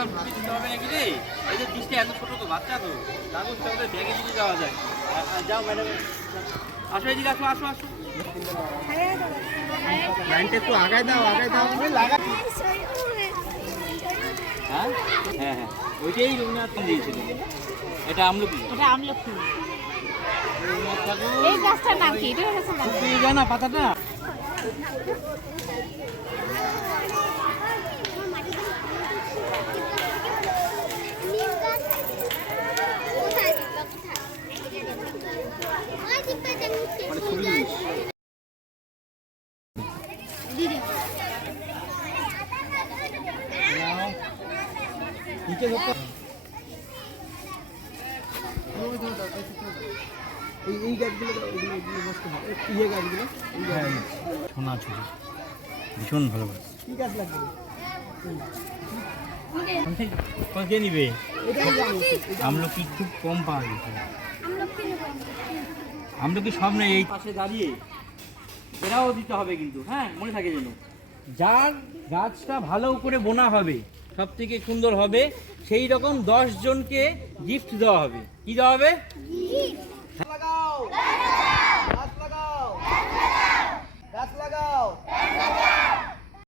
আর বুঝতে দিতে হবে নাকি রে? এই যে ডিশটা এত ছোট তো, বাচ্চা তো, কাগজটা ওদের ব্যাগে দিয়ে যাওয়া যায়। যাও ম্যাডাম, আসো এদিকে, আসো আসো আসো। লাইনটা একটু আগায় দাও, আগায় দাও। হ্যাঁ হ্যাঁ হ্যাঁ, ওইটাই রবীন্দ্রনাথ দিয়েছিল। এটা আমলকি। এটা আমলকি। রবীন্দ্রনাথ ঠাকুর এই গাছটার নাম কি? এটা গাছের নাম কি? শুকিয়ে যায় না পাতাটা? মানে ছবি দিস। নিচে ধরতে এই গাছগুলো নষ্ট হয়, ইয়ে গাছগুলো, সোনা ছুটি ভীষণ ভালো গাছ। কি গাছ লাগবে? কে নিবে? আমলকি খুব কম পাওয়া গেছে। আমলকি সব নেই, এই পাশে দাঁড়িয়ে এরাও দিতে হবে কিন্তু, হ্যাঁ মনে থাকে যেন। যার গাছটা ভালো করে বোনা হবে, সব থেকে সুন্দর হবে, সেই রকম 10 জনকে গিফট দেওয়া হবে। কি দেওয়া হবে? লাগাও।